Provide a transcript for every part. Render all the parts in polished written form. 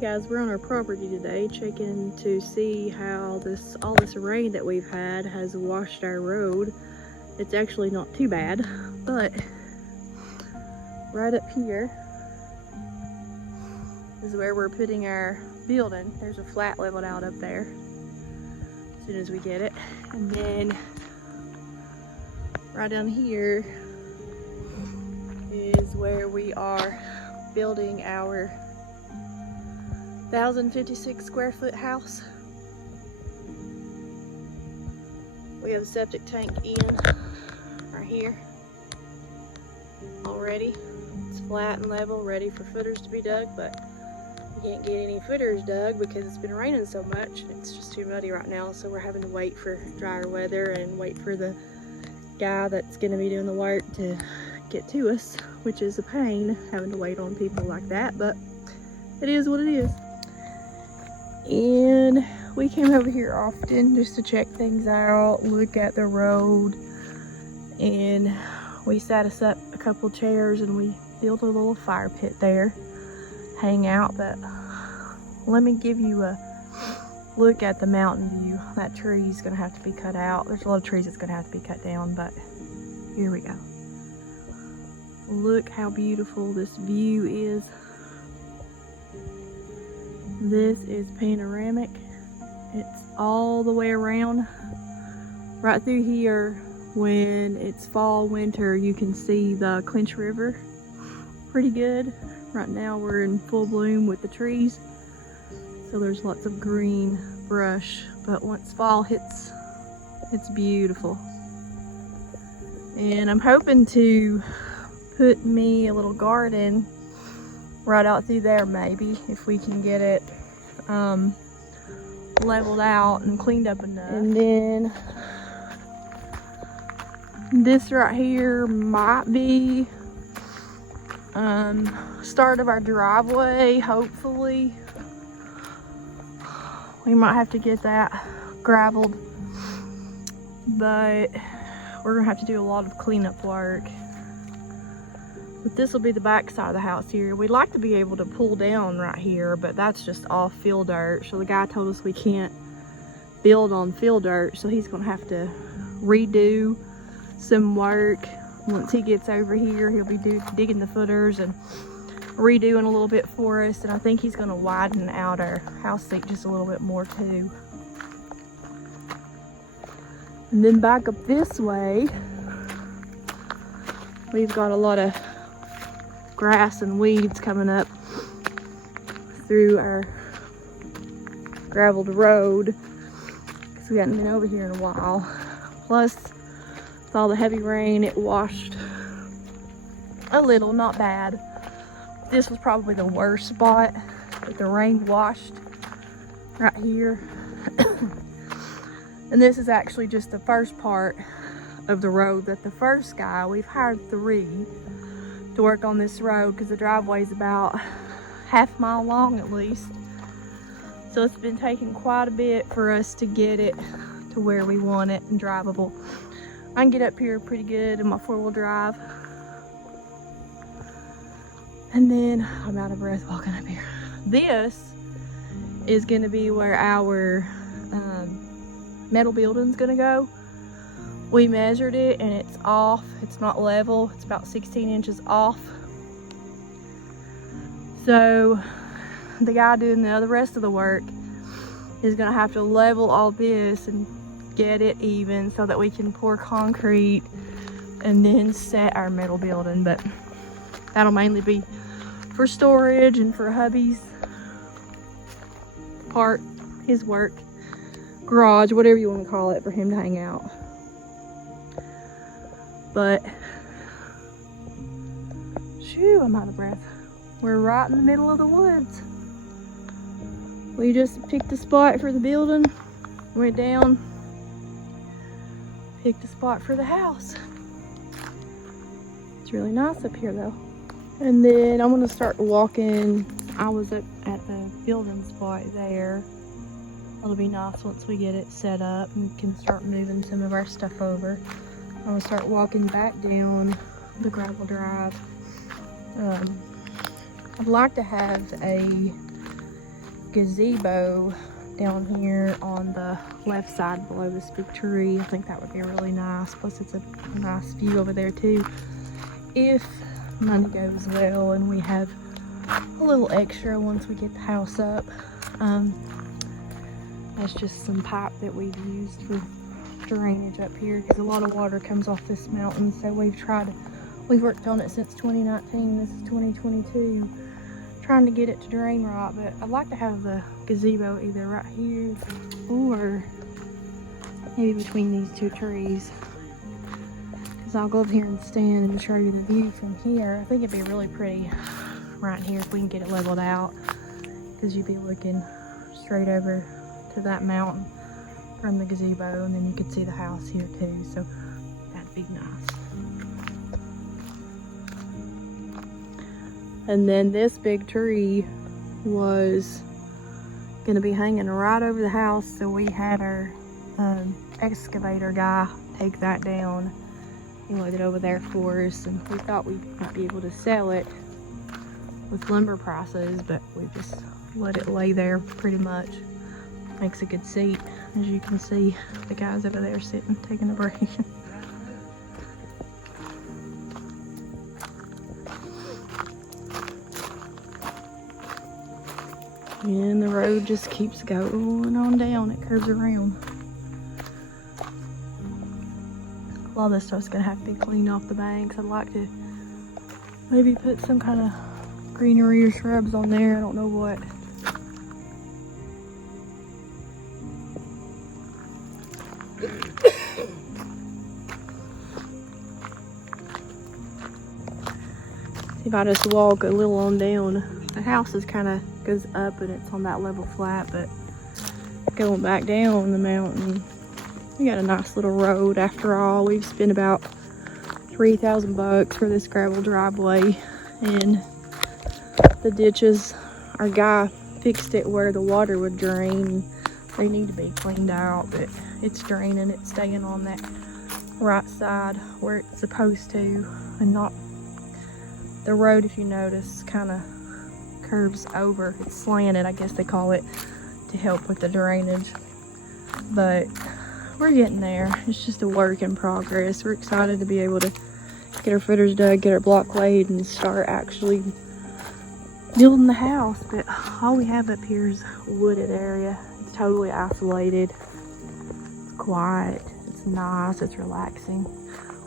guys, we're on our property today checking to see how all this rain that we've had has washed our road. It's actually not too bad, but right up here is where we're putting our building. There's a flat leveled out up there as soon as we get it. And then right down here is where we are building our 1,056 square foot house. We have a septic tank in right here already. It's flat and level, ready for footers to be dug, but we can't get any footers dug because it's been raining so much. It's just too muddy right now, so we're having to wait for drier weather and wait for the guy that's going to be doing the work to get to us, which is a pain having to wait on people like that, but it is what it is. And we came over here often just to check things out, look at the road, and we set us up a couple chairs and we built a little fire pit there, hang out. But let me give you a look at the mountain view. That tree is gonna have to be cut out. There's a lot of trees that's gonna have to be cut down, but here we go. Look how beautiful this view is. This is panoramic. It's all the way around. Right through here, when it's fall, winter, you can see the Clinch River pretty good. Right now we're in full bloom with the trees, so there's lots of green brush, but once fall hits, it's beautiful. And I'm hoping to put me a little garden right out through there, maybe, if we can get it leveled out and cleaned up enough. And then this right here might be start of our driveway, hopefully. We might have to get that gravelled, but we're gonna have to do a lot of cleanup work. But this will be the back side of the house here. We'd like to be able to pull down right here, but that's just all fill dirt. So the guy told us we can't build on fill dirt, so he's gonna have to redo some work. Once he gets over here, he'll be digging the footers and redoing a little bit for us. And I think he's gonna widen out our house seat just a little bit more too. And then back up this way, we've got a lot of grass and weeds coming up through our graveled road because we hadn't been over here in a while. Plus, with all the heavy rain, it washed a little, not bad. This was probably the worst spot that the rain washed, right here. And this is actually just the first part of the road that the first guy, we've hired 3 to work on this road because the driveway is about half mile long at least. So it's been taking quite a bit for us to get it to where we want it and drivable. I can get up here pretty good in my 4-wheel drive. And then I'm out of breath walking up here. This is gonna be where our metal building's gonna go. We measured it and it's off. It's not level. It's about 16 inches off. So the guy doing the rest of the work is gonna have to level all this and get it even so that we can pour concrete and then set our metal building. But that'll mainly be for storage and for hubby's part, his work, garage, whatever you want to call it, for him to hang out. But shoo, I'm out of breath. We're right in the middle of the woods. We just picked a spot for the building, went down, picked a spot for the house. It's really nice up here though. And then I'm gonna start walking. I was up at the building spot there. It'll be nice once we get it set up and can start moving some of our stuff over. I'm gonna start walking back down the gravel drive. I'd like to have a gazebo down here on the left side below this big tree. I think that would be really nice. Plus it's a nice view over there too, if money goes well and we have a little extra once we get the house up. That's just some pipe that we've used for drainage up here because a lot of water comes off this mountain. So we've worked on it since 2019. This is 2022, trying to get it to drain right. But I'd like to have the gazebo either right here or maybe between these two trees, because I'll go up here and stand and show you the view from here. I think it'd be really pretty right here if we can get it leveled out, because you'd be looking straight over to that mountain from the gazebo, and then you could see the house here too, so that'd be nice. And then this big tree was gonna be hanging right over the house, so we had our excavator guy take that down. He laid it over there for us, and we thought we might be able to sell it with lumber prices, but we just let it lay there pretty much. Makes a good seat. As you can see, the guy's over there sitting, taking a break. And the road just keeps going on down. It curves around. A lot of this stuff's gonna have to be cleaned off the banks. I'd like to maybe put some kind of greenery or shrubs on there. I don't know what. If I just walk a little on down, the house is kind of goes up and it's on that level flat, but going back down the mountain, we got a nice little road. After all, we've spent about $3,000 for this gravel driveway, and the ditches, our guy fixed it where the water would drain. They need to be cleaned out, but it's draining. It's staying on that right side where it's supposed to, and not the road. If you notice, kind of curves over. It's slanted, I guess they call it, to help with the drainage. But we're getting there. It's just a work in progress. We're excited to be able to get our footers dug, get our block laid, and start actually building the house. But all we have up here is a wooded area. It's totally isolated. It's quiet. It's nice. It's relaxing,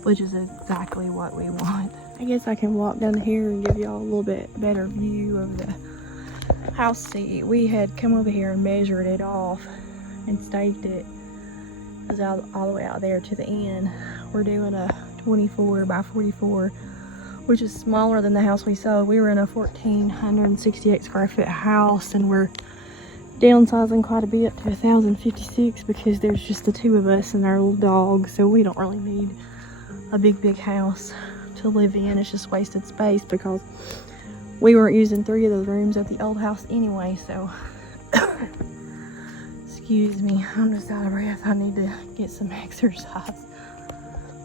which is exactly what we want. I guess I can walk down here and give y'all a little bit better view of the house seat. We had come over here and measured it off and staked it. It was all the way out there to the end. We're doing a 24 by 44, which is smaller than the house we sold. We were in a 1,468 square foot house, and we're downsizing quite a bit to 1,056 because there's just the two of us and our little dog, so we don't really need a big house to live in. It's just wasted space because we weren't using 3 of those rooms at the old house anyway. So excuse me, I'm just out of breath. I need to get some exercise.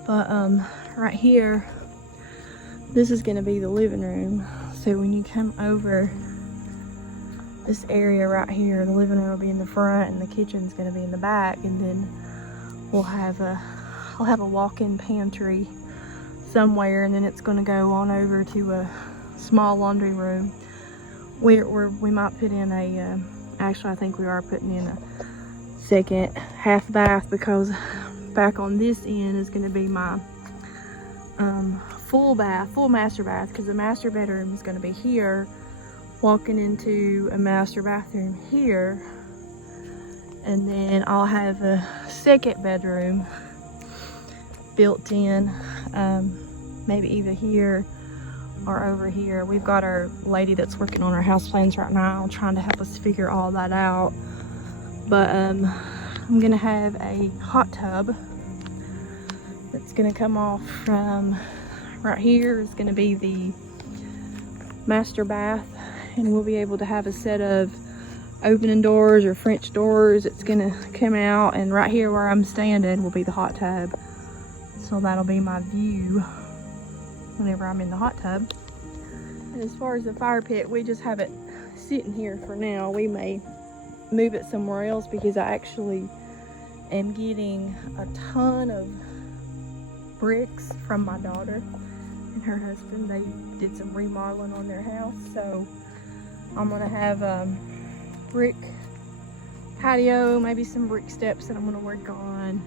But right here, this is gonna be the living room. So when you come over this area right here, the living room will be in the front and the kitchen's gonna be in the back, and then I'll have a walk-in pantry somewhere, and then it's going to go on over to a small laundry room where we might put in a actually I think we are putting in a second half bath, because back on this end is going to be my full master bath, because the master bedroom is going to be here, walking into a master bathroom here, and then I'll have a second bedroom built in, maybe either here or over here. We've got our lady that's working on our house plans right now, trying to help us figure all that out. But I'm gonna have a hot tub that's gonna come off from right here. Is gonna be the master bath, and we'll be able to have a set of opening doors or French doors. It's gonna come out, and right here where I'm standing will be the hot tub. So that'll be my view whenever I'm in the hot tub. And as far as the fire pit, we just have it sitting here for now. We may move it somewhere else because I actually am getting a ton of bricks from my daughter and her husband. They did some remodeling on their house, so I'm gonna have a brick patio, maybe some brick steps that I'm gonna work on,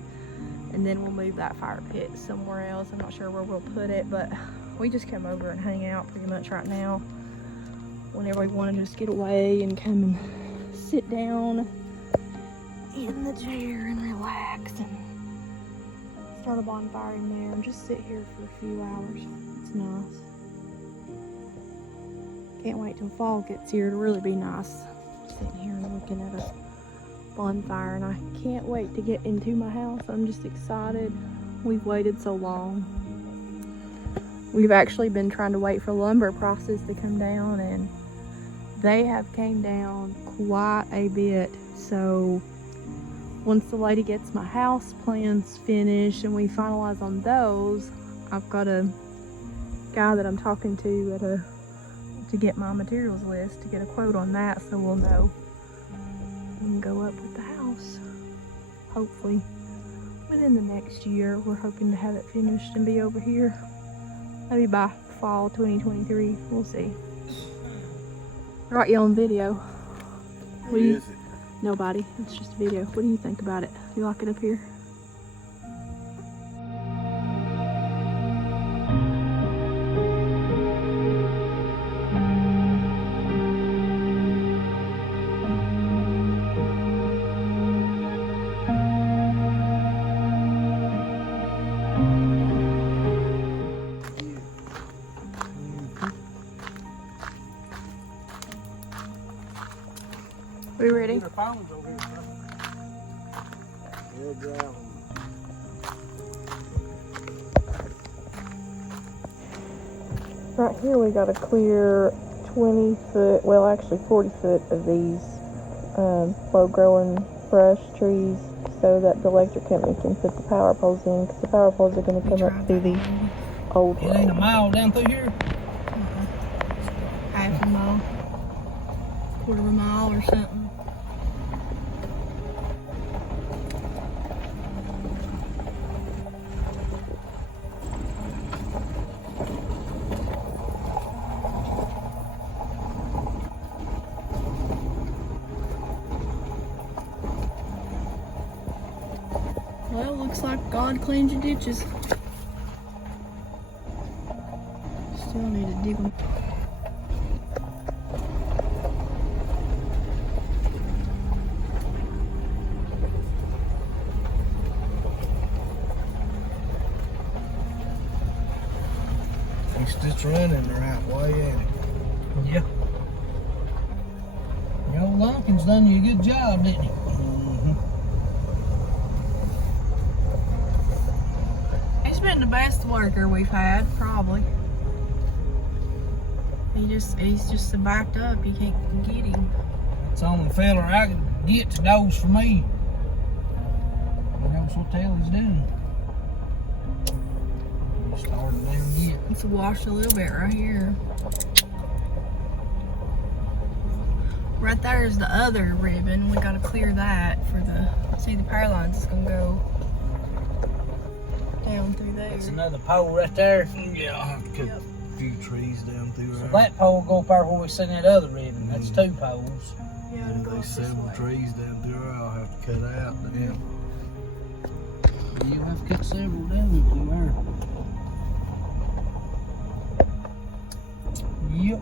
and then we'll move that fire pit somewhere else. I'm not sure where we'll put it, but we just come over and hang out pretty much right now whenever we want to just get away and come and sit down in the chair and relax and start a bonfire in there and just sit here for a few hours. It's nice. Can't wait till fall gets here. It'll really be nice sitting here and looking at a bonfire, and I can't wait to get into my house. I'm just excited. We've waited so long. We've actually been trying to wait for lumber prices to come down, and they have came down quite a bit. So once the lady gets my house plans finished and we finalize on those, I've got a guy that I'm talking to to get my materials list to get a quote on that, so we'll know we can go up with the house. Hopefully within the next year. We're hoping to have it finished and be over here maybe by fall 2023. We'll see. Right, you on video. What is it? Nobody. It's just a video. What do you think about it? Do you like it up here? We ready? Right here we got to clear 20 foot, well actually 40 foot of these low growing brush trees so that the electric company can put the power poles in, because the power poles are going to come up through the old road. It ain't a mile down through here? Half a mile, quarter of a mile or something. Well, looks like God cleaned your ditches. Still need to dig them. It's just running the right way, ain't it? Yeah. Your old Lumpkins done you a good job, didn't he? He's been the best worker we've had, probably. He's just so backed up, you can't get him. It's the only feller I can get to dose for me. He knows what the hell he's doing. He started down yet. It's washed a little bit right here. Right there is the other ribbon. We gotta clear that for the, see the power lines is gonna go down through there. That's another pole right there. Yeah, I'll have to cut a few trees down through So there. that pole go up there where we seen that other ribbon. That's two poles. Yeah, And it'll go there's this several way. trees down through there I'll have to cut out. Yeah. You'll have to cut several down through there. Yep.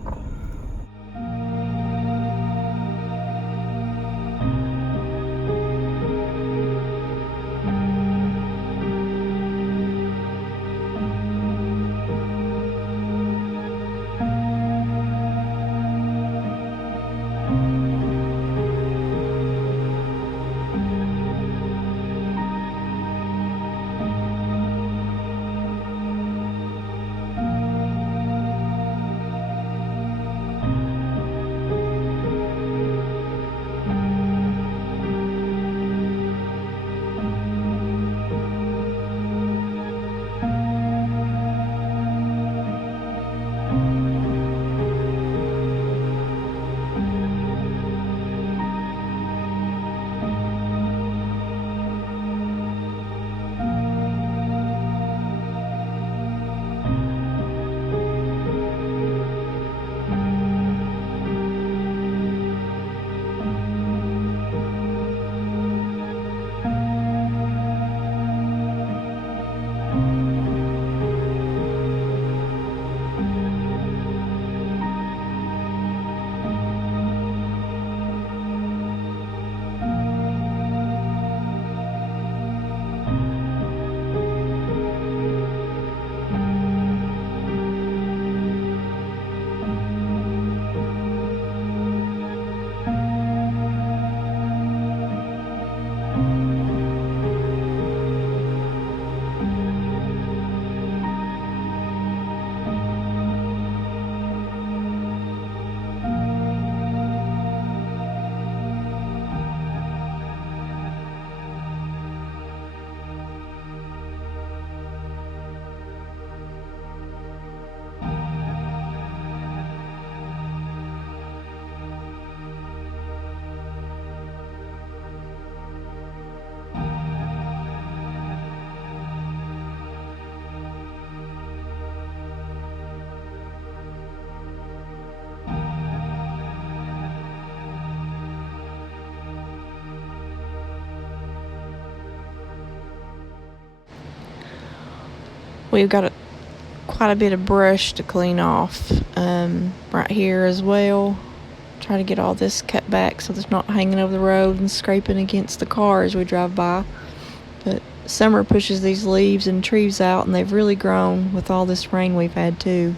We've got quite a bit of brush to clean off right here as well. Try to get all this cut back so it's not hanging over the road and scraping against the car as we drive by. But summer pushes these leaves and trees out, and they've really grown with all this rain we've had too.